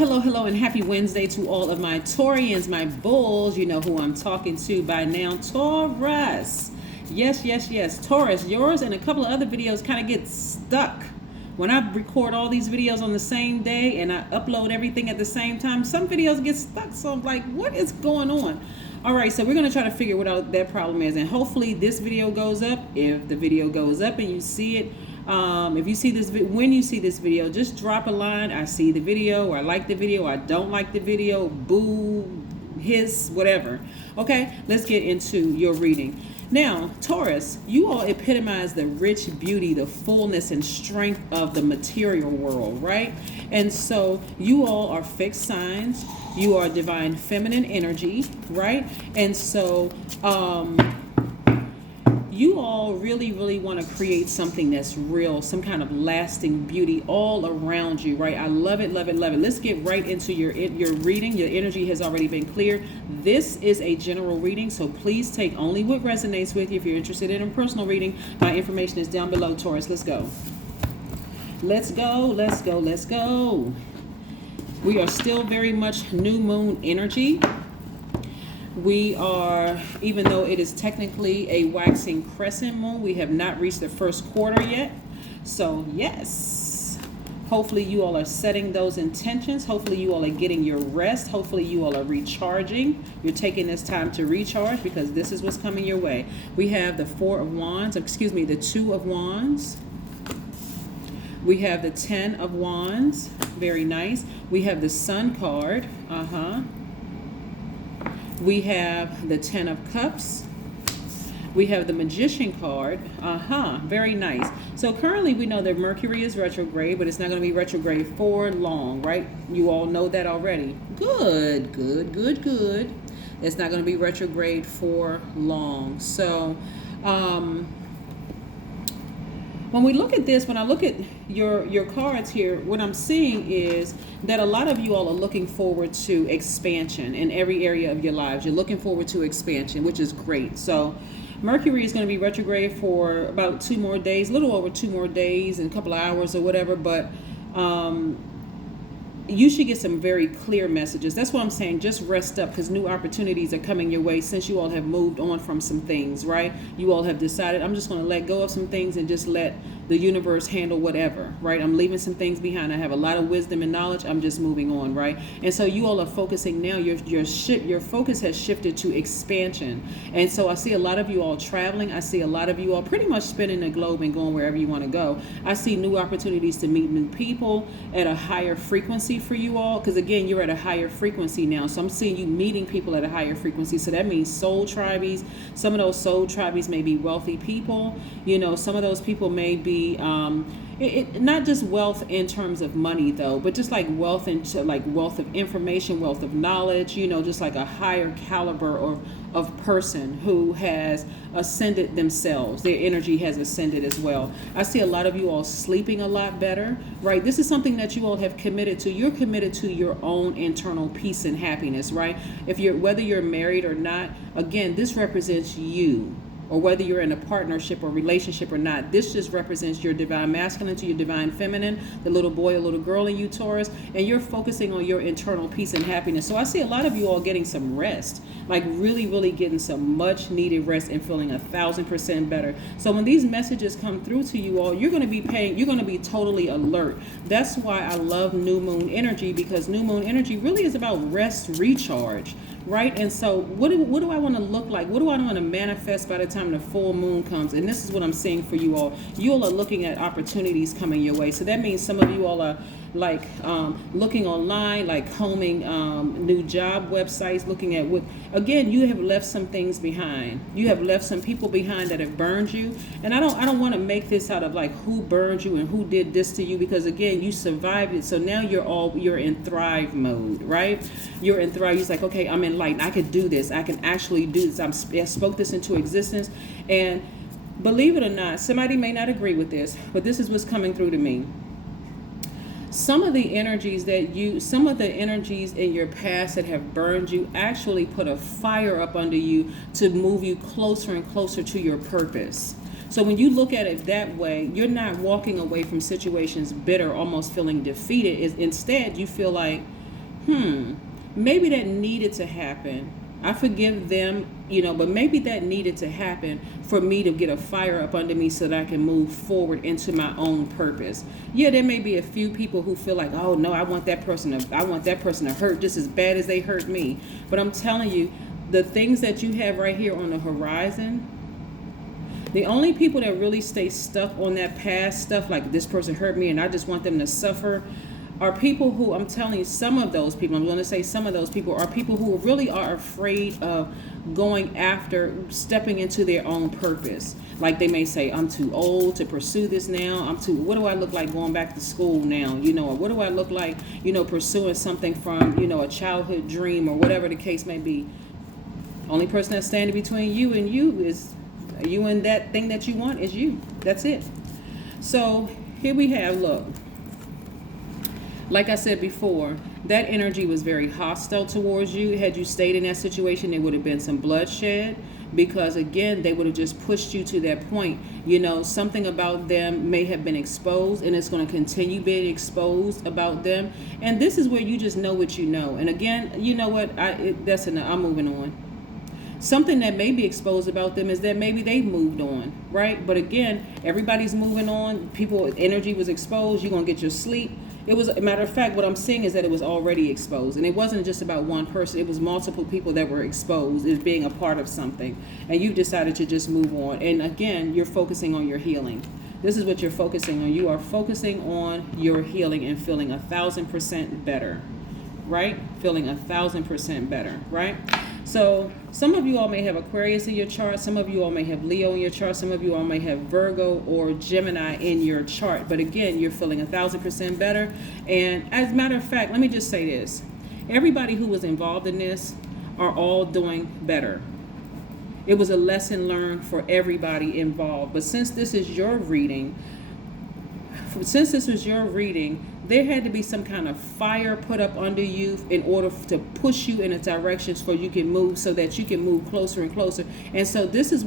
Hello, hello, and happy Wednesday to all of my Taurians, my bulls. You know who I'm talking to by now, Taurus. Yes, yes, yes, Taurus. Yours and a couple of other videos kind of get stuck. When I record all these videos on the same day and I upload everything at the same time, some videos get stuck. So I'm like, what is going on? All right, so we're going to try to figure what out that problem is. And hopefully this video goes up. If the video goes up and you see it, if you see this, when you see this video, just drop a line. I see the video, or I like the video, or I don't like the video, boo, hiss, whatever. Okay, let's get into your reading. Now, Taurus, you all epitomize the rich beauty, the fullness and strength of the material world, right? And so you all are fixed signs. You are divine feminine energy, right? And so, you all really want to create something that's real, some kind of lasting beauty all around you, right? I love it, love it, love it. Let's get right into your reading. Your energy has already been cleared. This is a general reading, so please take only what resonates with you. If you're interested in a personal reading, my information is down below, Taurus. Let's go. Let's go, let's go, let's go. We are still very much new moon energy. We are, even though it is technically a waxing crescent moon, we have not reached the first quarter yet. So yes, hopefully you all are setting those intentions. Hopefully you all are getting your rest. Hopefully you all are recharging. You're taking this time to recharge because this is what's coming your way. We have the Four of Wands, the Two of Wands. We have the Ten of Wands, very nice. We have the Sun card, We have the Ten of Cups. We have the Magician card. Very nice. So currently we know that Mercury is retrograde, but it's not going to be retrograde for long, right? You all know that already. Good, good, good, good. It's not going to be retrograde for long. So, when we look at this, when I look at your cards here, what I'm seeing is that a lot of you all are looking forward to expansion in every area of your lives. You're looking forward to expansion, which is great. So Mercury is going to be retrograde for about 2 more days, a little over 2 more days and a couple of hours or whatever, but you should get some very clear messages. That's what I'm saying. Just rest up because new opportunities are coming your way since you all have moved on from some things, right? You all have decided, I'm just going to let go of some things and just let the universe handle whatever, right? I'm leaving some things behind. I have a lot of wisdom and knowledge. I'm just moving on, right? And so you all are focusing now. Your focus has shifted to expansion. And so I see a lot of you all traveling. I see a lot of you all pretty much spinning the globe and going wherever you want to go. I see new opportunities to meet new people at a higher frequency for you all, because again, you're at a higher frequency now. So I'm seeing you meeting people at a higher frequency. So that means soul tribes. Some of those soul tribes may be wealthy people. You know, some of those people may be not just wealth in terms of money though, but just like wealth into like wealth of information, wealth of knowledge, you know, just like a higher caliber of person who has ascended themselves. Their energy has ascended as well. I see a lot of you all sleeping a lot better, right? This is something that you all have committed to. You're committed to your own internal peace and happiness, right? Whether you're married or not, again, this represents you. Or whether you're in a partnership or relationship or not, this just represents your divine masculine to your divine feminine, the little boy or little girl in you, Taurus, and you're focusing on your internal peace and happiness. So I see a lot of you all getting some rest, like really getting some much needed rest and feeling 1,000% better. So when these messages come through to you all, you're going to be totally alert. That's why I love new moon energy, because new moon energy really is about rest, recharge, right? And so what do I want to look like? What do I want to manifest by the time the full moon comes? And this is what I'm seeing for you all. You all are looking at opportunities coming your way. So that means some of you all are like looking online, like combing new job websites, looking at what, again, you have left some things behind. You have left some people behind that have burned you. And I don't want to make this out of like who burned you and who did this to you, because again, you survived it. So now you're in thrive mode, right? You're in thrive. You're like, okay, I'm enlightened. I could do this. I can actually do this. I spoke this into existence. And believe it or not, somebody may not agree with this, but this is what's coming through to me. Some of the energies in your past that have burned you actually put a fire up under you to move you closer and closer to your purpose. So when you look at it that way, you're not walking away from situations bitter, almost feeling defeated. Instead, you feel like, maybe that needed to happen. I forgive them, but maybe that needed to happen for me to get a fire up under me so that I can move forward into my own purpose. Yeah, there may be a few people who feel like, oh no, I want that person to hurt just as bad as they hurt me. But I'm telling you, the things that you have right here on the horizon, the only people that really stay stuck on that past stuff, like this person hurt me and I just want them to suffer, are people who, I'm telling you, some of those people are people who really are afraid of going after, stepping into their own purpose. Like they may say, I'm too old to pursue this now. What do I look like going back to school now? Or what do I look like, pursuing something from, a childhood dream or whatever the case may be. Only person that's standing between you and you and that thing that you want is you. That's it. So here we have, look. Like I said before, that energy was very hostile towards you. Had you stayed in that situation, there would have been some bloodshed because, again, they would have just pushed you to that point. Something about them may have been exposed, and it's going to continue being exposed about them. And this is where you just know what you know. And again, you know what? That's enough. I'm moving on. Something that may be exposed about them is that maybe they've moved on, right? But again, everybody's moving on. Energy was exposed. You're going to get your sleep. It was, a matter of fact, what I'm seeing is that it was already exposed. And it wasn't just about one person. It was multiple people that were exposed as being a part of something. And you decided to just move on. And again, you're focusing on your healing. This is what you're focusing on. You are focusing on your healing and feeling 1,000% better, right? Feeling 1,000% better, right? So some of you all may have Aquarius in your chart. Some of you all may have Leo in your chart. Some of you all may have Virgo or Gemini in your chart. But again, you're feeling 1,000% better. And as a matter of fact, let me just say this. Everybody who was involved in this are all doing better. It was a lesson learned for everybody involved. But since this is your reading, there had to be some kind of fire put up under you in order to push you in a direction so you can move, so that you can move closer and closer. And so this is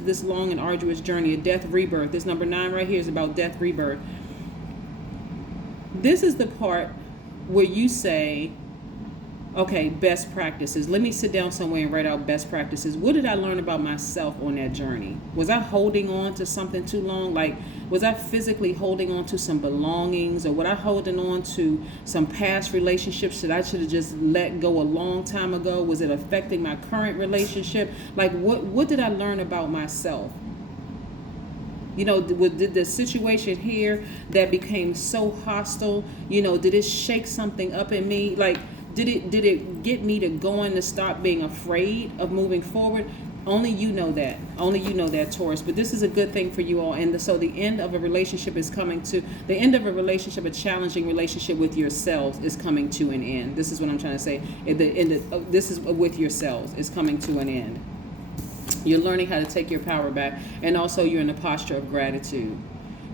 this long and arduous journey of death, rebirth. This number 9 right here is about death, rebirth. This is the part where you say, okay, best practices. Let me sit down somewhere and write out best practices. What did I learn about myself on that journey? Was I holding on to something too long? Like, was I physically holding on to some belongings, or was I holding on to some past relationships that I should have just let go a long time ago? Was it affecting my current relationship? Like, what did I learn about myself? Did the situation here that became so hostile, did it shake something up in me? Like, did it get me to going to stop being afraid of moving forward? Only you know that. Only you know that, Taurus. But this is a good thing for you all. And so the end of a relationship is coming to, the end of a relationship, a challenging relationship with yourselves is coming to an end. This is what I'm trying to say. This is with yourselves is coming to an end. You're learning how to take your power back. And also you're in a posture of gratitude.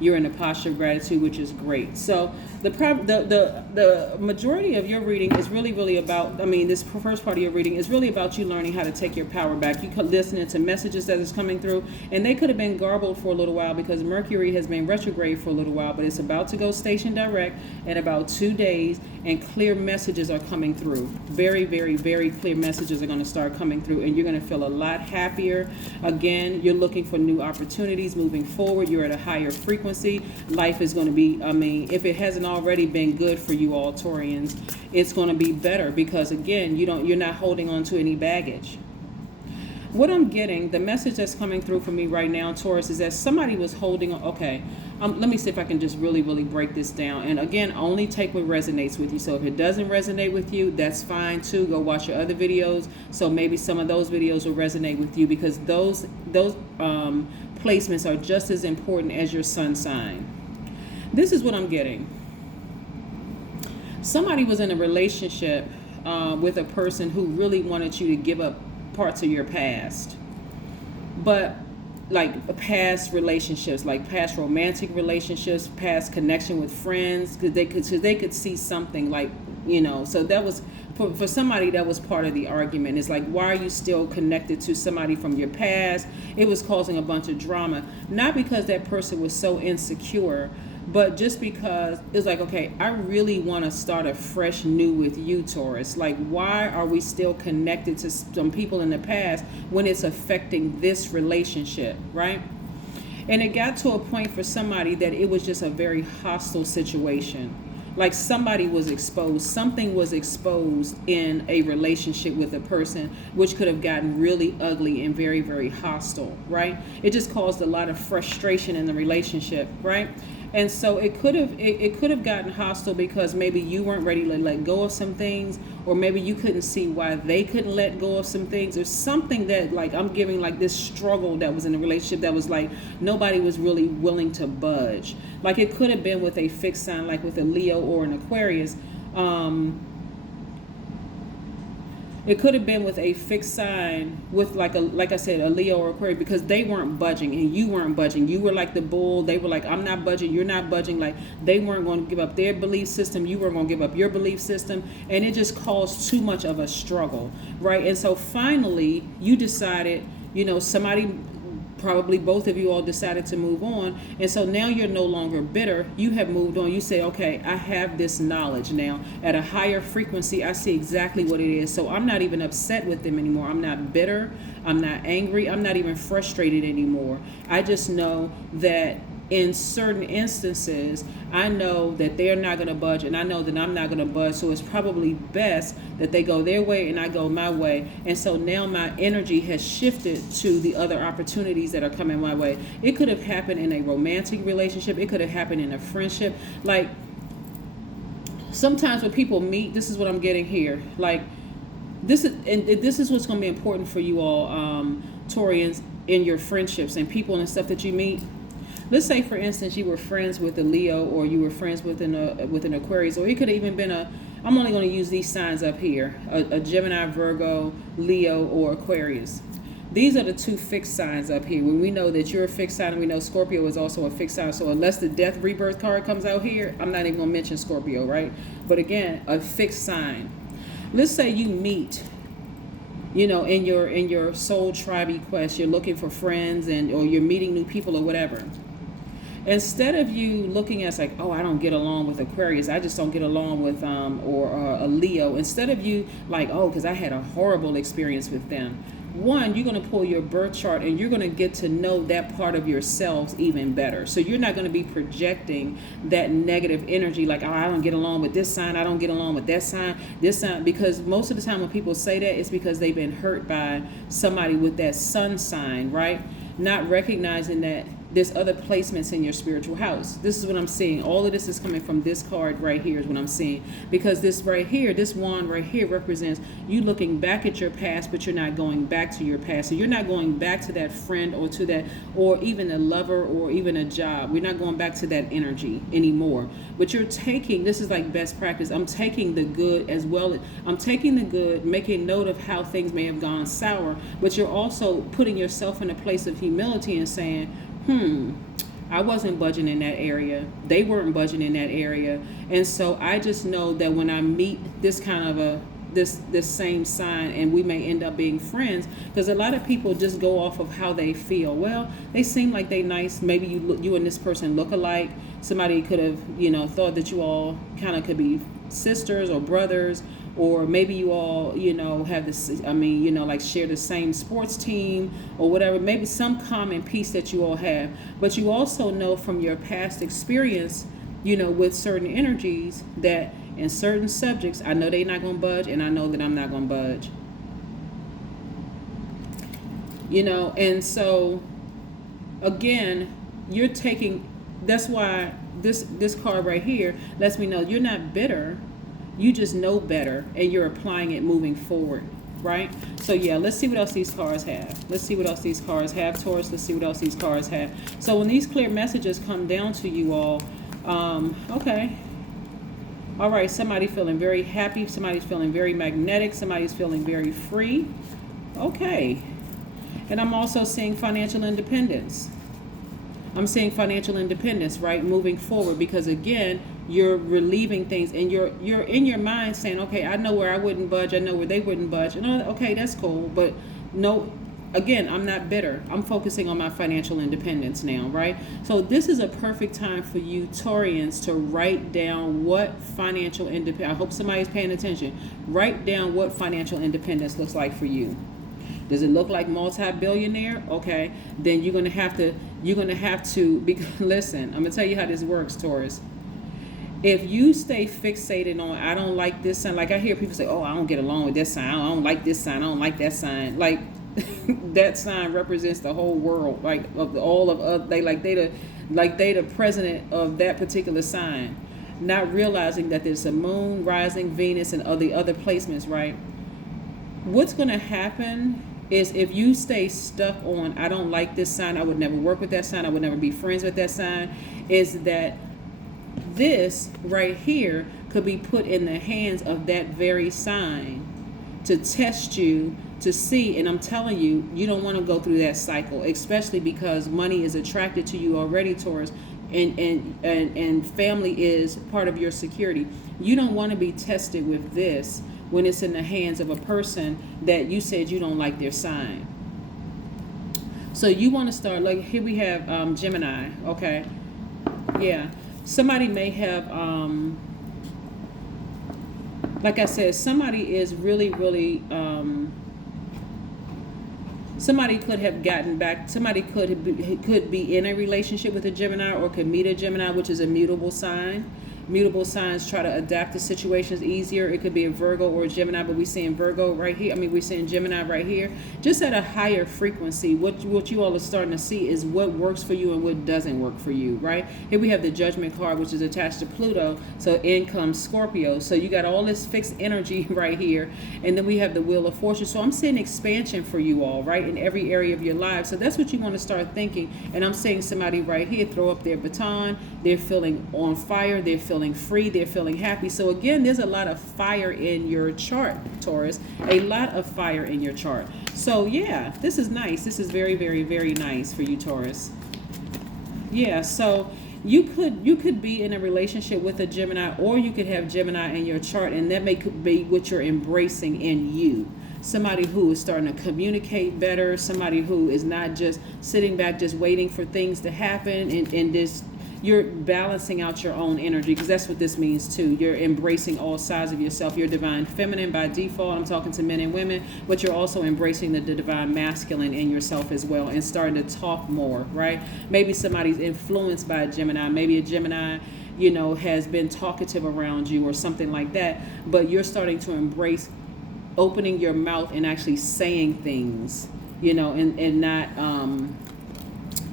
You're in a posture of gratitude, which is great. So the majority of your reading is really about, this first part of your reading is really about you learning how to take your power back. You listening to messages that is coming through, and they could have been garbled for a little while because Mercury has been retrograde for a little while, but it's about to go station direct in about 2 days, and clear messages are coming through. Very, very, very clear messages are going to start coming through, and you're going to feel a lot happier. Again, you're looking for new opportunities moving forward. You're at a higher frequency. Life is going to be, if it hasn't already been good for you all Taurians, it's going to be better because, again, you're not holding on to any baggage. What I'm getting, the message that's coming through for me right now, Taurus, is that somebody was holding on. Okay, let me see if I can just really break this down. And again, only take what resonates with you. So if it doesn't resonate with you, that's fine too. Go watch your other videos. So maybe some of those videos will resonate with you, because those placements are just as important as your sun sign. This is what I'm getting. Somebody was in a relationship with a person who really wanted you to give up parts of your past, but like past relationships, like past romantic relationships, past connection with friends, because they could see something, like, so that was for somebody, that was part of the argument. It's like, why are you still connected to somebody from your past? It was causing a bunch of drama, not because that person was so insecure, But just because it's like, okay, I really want to start a fresh new with you, Taurus. Like, why are we still connected to some people in the past when it's affecting this relationship, right? And it got to a point for somebody that it was just a very hostile situation. Like somebody was exposed, something was exposed in a relationship with a person, which could have gotten really ugly and very, very hostile, right? It just caused a lot of frustration in the relationship, right? And so it could have gotten hostile because maybe you weren't ready to let go of some things, or maybe you couldn't see why they couldn't let go of some things, or something that, like, I'm giving like this struggle that was in the relationship that was like nobody was really willing to budge. Like it could have been with a fixed sign, like with a Leo or an Aquarius. It could have been with a fixed sign with like I said, a Leo or Aquarius, because they weren't budging and you weren't budging. You were like the bull. They were like, I'm not budging. You're not budging. Like they weren't going to give up their belief system. You weren't going to give up your belief system. And it just caused too much of a struggle, right? And so finally you decided, somebody, probably both of you all decided to move on. And so now you're no longer bitter. You have moved on. You say, okay, I have this knowledge now at a higher frequency. I see exactly what it is. So I'm not even upset with them anymore. I'm not bitter. I'm not angry. I'm not even frustrated anymore. I just know that in certain instances, I know that they're not going to budge, and I know that I'm not going to budge. So it's probably best that they go their way and I go my way. And so now my energy has shifted to the other opportunities that are coming my way. It could have happened in a romantic relationship. It could have happened in a friendship. Like sometimes when people meet, this is what I'm getting here. Like this is what's going to be important for you all, Taurians, in your friendships and people and stuff that you meet. Let's say, for instance, you were friends with a Leo, or you were friends with an Aquarius, or it could have even been I'm only going to use these signs up here, a Gemini, Virgo, Leo, or Aquarius. These are the two fixed signs up here. When we know that you're a fixed sign, and we know Scorpio is also a fixed sign. So unless the death rebirth card comes out here, I'm not even going to mention Scorpio, right? But again, a fixed sign. Let's say you meet, in your soul tribe quest, you're looking for friends or you're meeting new people or whatever. Instead of you looking at like, oh, I don't get along with Aquarius, I just don't get along with or a Leo. Instead of you like, oh, because I had a horrible experience with them. One, you're going to pull your birth chart and you're going to get to know that part of yourselves even better. So you're not going to be projecting that negative energy like, oh, I don't get along with this sign, I don't get along with that sign, this sign. Because most of the time when people say that, it's because they've been hurt by somebody with that sun sign, right? Not recognizing that there's other placements in your spiritual house. This is what I'm seeing. All of this is coming from this card right here is what I'm seeing. Because this right here, this wand right here represents you looking back at your past, but you're not going back to your past. So you're not going back to that friend or to that, or even a lover or even a job. We're not going back to that energy anymore. But you're taking, this is like best practice. I'm taking the good as well. I'm taking the good, making note of how things may have gone sour, but you're also putting yourself in a place of humility and saying, I wasn't budging in that area. They weren't budging in that area. And so I just know that when I meet this kind of this same sign, and we may end up being friends, because a lot of people just go off of how they feel. Well, they seem like they nice. Maybe you and this person look alike. Somebody could have, thought that you all kind of could be sisters or brothers, or maybe you all, have this, like share the same sports team or whatever, maybe some common piece that you all have. But you also know from your past experience, with certain energies, that in certain subjects, I know they're not going to budge, and I know that I'm not going to budge. And so again, you're taking, that's why this card right here lets me know you're not bitter. You just know better, and you're applying it moving forward, right? So yeah, let's see what else these cards have. Let's see what else these cards have, Taurus. Let's see what else these cards have. So when these clear messages come down to you all, okay. All right, somebody feeling very happy. Somebody's feeling very magnetic. Somebody's feeling very free. Okay. And I'm also seeing financial independence. I'm seeing financial independence, right, moving forward, because again, you're relieving things, and you're in your mind saying, okay, I know where I wouldn't budge, I know where they wouldn't budge, and okay, that's cool, but no, again, I'm not bitter. I'm focusing on my financial independence now, right? So this is a perfect time for you Taurians to write down what financial independence, I hope somebody's paying attention. Write down what financial independence looks like for you. Does it look like multi-billionaire? Okay, then you're gonna have to because listen, I'm gonna tell you how this works, Taurus. If you stay fixated on, I don't like this sign, like I hear people say, oh, I don't get along with this sign, I don't like this sign, I don't like that sign, like that sign represents the whole world, like of all of they the president of that particular sign, not realizing that there's a moon, rising, Venus, and other placements, right? What's going to happen is if you stay stuck on, I don't like this sign, I would never work with that sign, I would never be friends with that sign, is that this right here could be put in the hands of that very sign to test you, to see. And I'm telling you, you don't want to go through that cycle, especially because money is attracted to you already, Taurus, and family is part of your security. You don't want to be tested with this when it's in the hands of a person that you said you don't like their sign. So you want to start, like here we have Gemini, okay? Yeah. Somebody may have, like I said, somebody is really, somebody could have gotten back, somebody could be in a relationship with a Gemini or could meet a Gemini, which is a mutable sign. Mutable signs try to adapt to situations easier. It could be a Virgo or a Gemini, but we're seeing Virgo right here. We're seeing Gemini right here. Just at a higher frequency, what you all are starting to see is what works for you and what doesn't work for you, right? Here we have the Judgment card, which is attached to Pluto. So in comes Scorpio. So you got all this fixed energy right here. And then we have the Wheel of Fortune. So I'm seeing expansion for you all, right, in every area of your life. So that's what you want to start thinking. And I'm seeing somebody right here throw up their baton. They're feeling on fire. They're feeling free, they're feeling happy. So again, there's a lot of fire in your chart, Taurus, a lot of fire in your chart. So yeah, this is nice. This is very, very, very nice for you, Taurus. Yeah, so you could be in a relationship with a Gemini, or you could have Gemini in your chart, and that may be what you're embracing in you. Somebody who is starting to communicate better, somebody who is not just sitting back just waiting for things to happen, and this, you're balancing out your own energy, because that's what this means too. You're embracing all sides of yourself. You're divine feminine by default. I'm talking to men and women, but you're also embracing the divine masculine in yourself as well, and starting to talk more, right? Maybe somebody's influenced by a Gemini. Maybe a Gemini, has been talkative around you or something like that, but you're starting to embrace opening your mouth and actually saying things,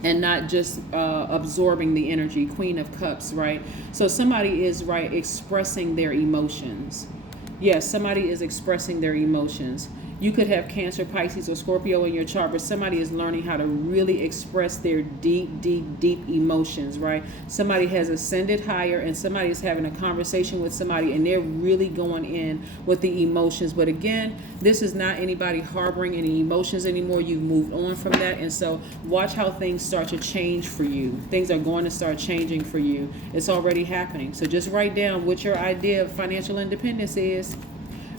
and not just absorbing the energy. Queen of Cups, right? So somebody is, right, expressing their emotions. Yes, somebody is expressing their emotions. You could have Cancer, Pisces, or Scorpio in your chart, but somebody is learning how to really express their deep, deep, deep emotions, right? Somebody has ascended higher, and somebody is having a conversation with somebody, and they're really going in with the emotions. But again, this is not anybody harboring any emotions anymore. You've moved on from that, and so watch how things start to change for you. Things are going to start changing for you. It's already happening. So just write down what your idea of financial independence is.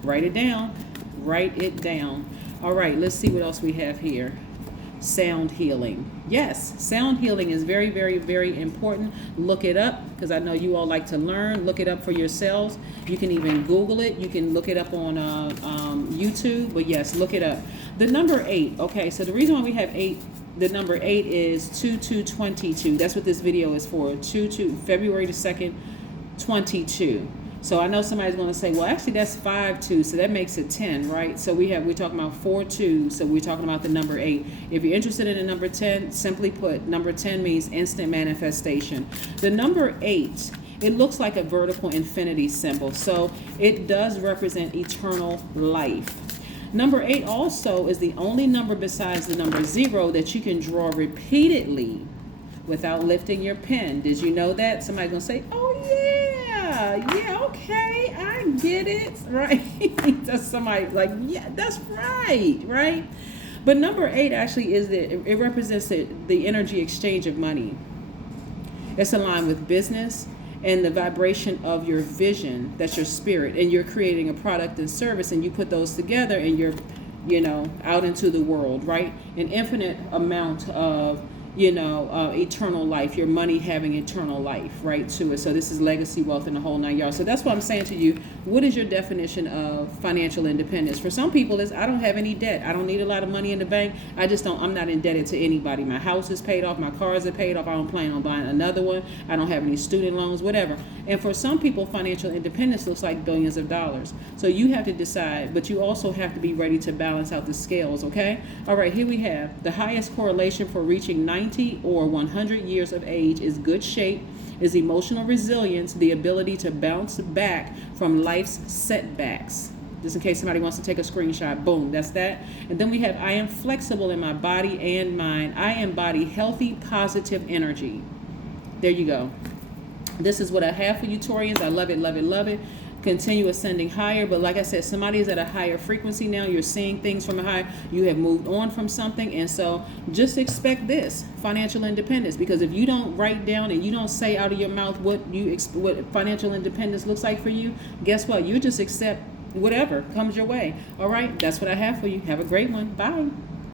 Write it down. Write it down. All right, let's see what else we have here. Sound healing. Yes, sound healing is very, very, very important. Look it up, because I know you all like to learn. Look it up for yourselves. You can even Google it. You can look it up on YouTube. But yes, look it up. The number 8. Okay, so the reason why we have 8, the number 8 is 2222. That's what this video is for. February the 2nd, 22. So I know somebody's going to say, well, actually that's 5-2, so that makes it 10, right? So we're talking about 4-2, so we're talking about the number 8. If you're interested in the number 10, simply put, number 10 means instant manifestation. The number 8, it looks like a vertical infinity symbol, so it does represent eternal life. Number 8 also is the only number besides the number 0 that you can draw repeatedly without lifting your pen. Did you know that? Somebody's going to say, oh yeah, okay, I get it, right? That's somebody like, yeah, that's right? But number 8 actually is it represents the energy exchange of money. It's aligned with business and the vibration of your vision. That's your spirit, and you're creating a product and service, and you put those together, and out into the world, right? An infinite amount of eternal life, your money having eternal life, right, to it. So this is legacy wealth in the whole 9 yards. So that's what I'm saying to you. What is your definition of financial independence? For some people, it's I don't have any debt. I don't need a lot of money in the bank. I'm not indebted to anybody. My house is paid off. My cars are paid off. I don't plan on buying another one. I don't have any student loans, whatever. And for some people, financial independence looks like billions of dollars. So you have to decide, but you also have to be ready to balance out the scales, okay? All right, here we have the highest correlation for reaching 90 or 100 years of age is good shape, is emotional resilience, the ability to bounce back from life's setbacks. Just in case somebody wants to take a screenshot, boom, that's that. And then we have I am flexible in my body and mind. I embody healthy, positive energy. There you go. This is what I have for you, Taurians. I love it, love it, love it. Continue ascending higher, but like I said, somebody is at a higher frequency now. You're seeing things from a higher, you have moved on from something, and so just expect this financial independence, because if you don't write down and you don't say out of your mouth what financial independence looks like for you, guess what? You just accept whatever comes your way. All right, that's what I have for you. Have a great one. Bye.